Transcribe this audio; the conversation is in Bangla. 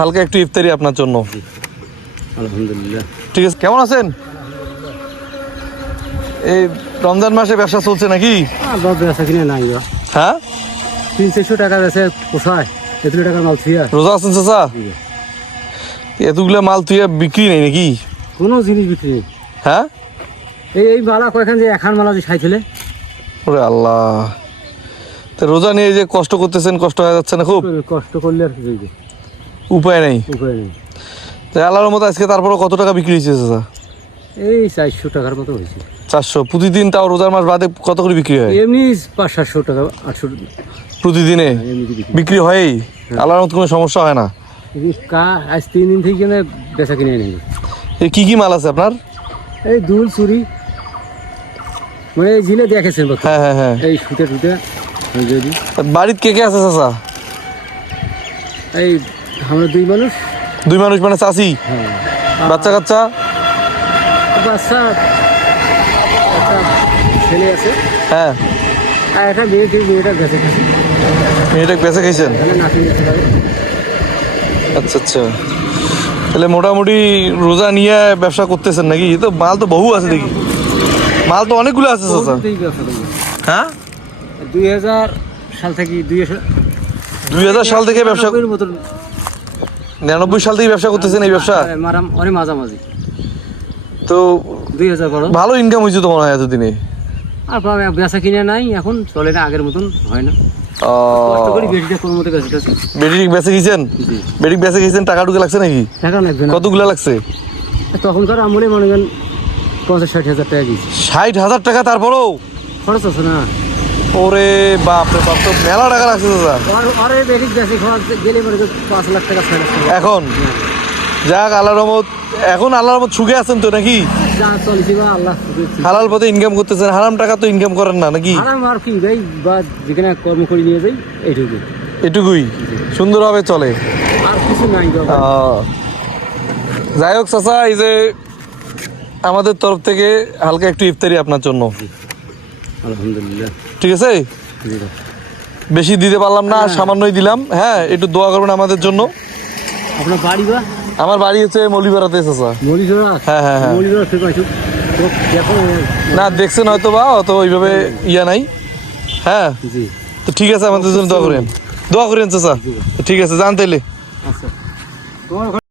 হালকা একটু ইফতারি আপনার জন্য। আলহামদুলিল্লাহ। ঠিক আছে কেমন আছেন? এই রমজান মাসে ব্যবসা চলছে নাকি? বেচা কিনে নাই হ্যাঁ? তিন চারশো টাকা বেচে পোষায় এতগুলো টাকার মাল থুয়া রোজা আছেন চাচা? এতগুলো মাল তুই বিক্রি নেই নাকি? কোনো জিনিস বিক্রি নেই। হ্যাঁ? এই এই মালা কয়েকখান যে এখান মালা যে খাইছিলে ওরে আল্লাহ। তো রোজা নিয়ে যে কষ্ট করতেছেন কষ্ট হয়ে যাচ্ছে না খুব? কষ্ট করলে আর কি উপায় নেই। উপায় নেই। তো আল্লাহর মতো আজকে তারপরে কত টাকা বিক্রি হয়েছে চাচা? এই চারশো টাকার মতো হয়েছে। চারশো। প্রতিদিন তাও রোজার মাস বাদে কত করে বিক্রি হয়? এমনি পাঁচ সাতশো টাকা আটশো প্রতিদিনে? এমনি বিক্রি হয়ই? আল্লাহর মতো কোনো সমস্যা হয় না? কা আজ তিন দিন থেকে কিনে বেচা কিনে নেই। এই কি কি মাল আছে আপনার? এই দুল চুরি মানে এই ঝিলে দেখেছেন হ্যাঁ হ্যাঁ হ্যাঁ। এই সুতে টুতে যদি বাড়িতে কে কে আছে চাচা? এই আমরা দুই মানুষ? দুই মানুষ মানে চাচি হ্যাঁ। বাচ্চা কাচ্চা? বাচ্চা ছেলে আছে। হ্যাঁ। আর একটা মেয়ে ঠিক মেয়েটা বেঁচে খাচ্ছে মেয়েটা বেঁচে খাইছেন আচ্ছা আচ্ছা। তাহলে মোটামুটি রোজা নিয়ে ব্যবসা করতেছেন নাকি? তো মাল তো বহু আছে দেখি। মাল তো অনেকগুলো আছে হ্যাঁ? দুই হাজার সাল থেকে দুই হাজার দুই হাজার সাল থেকে ব্যবসা মতন নিরানব্বই সাল থেকে ব্যবসা করতেছেন এই ব্যবসা? অনেক মাঝামাঝি। তো দুই হাজার বড় ভালো ইনকাম হয়েছে তো মনে হয় এতদিনে? আর বাবা বেচা কিনে নাই এখন চলে না আগের মতন হয় না। বেঁচে গেছেন গেছেন টাকা লাগছে নাকি? টাকা লাগবে না। কতগুলো লাগছে? তখনকার আমলে মনে করেন পঞ্চাশ ষাট হাজার টাকা ষাট হাজার টাকা তারপরেও? খরচ আছে না। ওরে বাপ রে বাপ তো মেলা টাকা লাগছে আরে বেশি গেলে পাঁচ লাখ টাকা এখন? যাক আল্লাহ রহমত। এখন আল্লাহ রহমত সুখে আছেন তো নাকি? হালাল পথে ইনকাম করতেছেন হারাম টাকা তো ইনকাম করেন না নাকি? আরাম আর কি ভাই বা যেখানে কর্ম করে নিয়ে যাই এইটুকু এটুকুই? সুন্দরভাবে চলে। আর কিছু নাই যাই হোক চাচা এই যে আমাদের তরফ থেকে হালকা একটু ইফতারি আপনার জন্য। আলহামদুলিল্লাহ। ঠিক আছে? বেশি দিতে পারলাম না সামান্যই দিলাম। হ্যাঁ একটু দোয়া করবেন আমাদের জন্য। আপনার বাড়ি বা? আমার বাড়ি হচ্ছে মলিপাড়াতে চাচা। হ্যাঁ, হ্যাঁ, হ্যাঁ। না দেখছেন হয়তো বা অত ওইভাবে ইয়া নাই। হ্যাঁ? তো ঠিক আছে আমাদের জন্য দোয়া করেন। দোয়া করেন চাচা। ঠিক আছে জান তাইলে। আচ্ছা।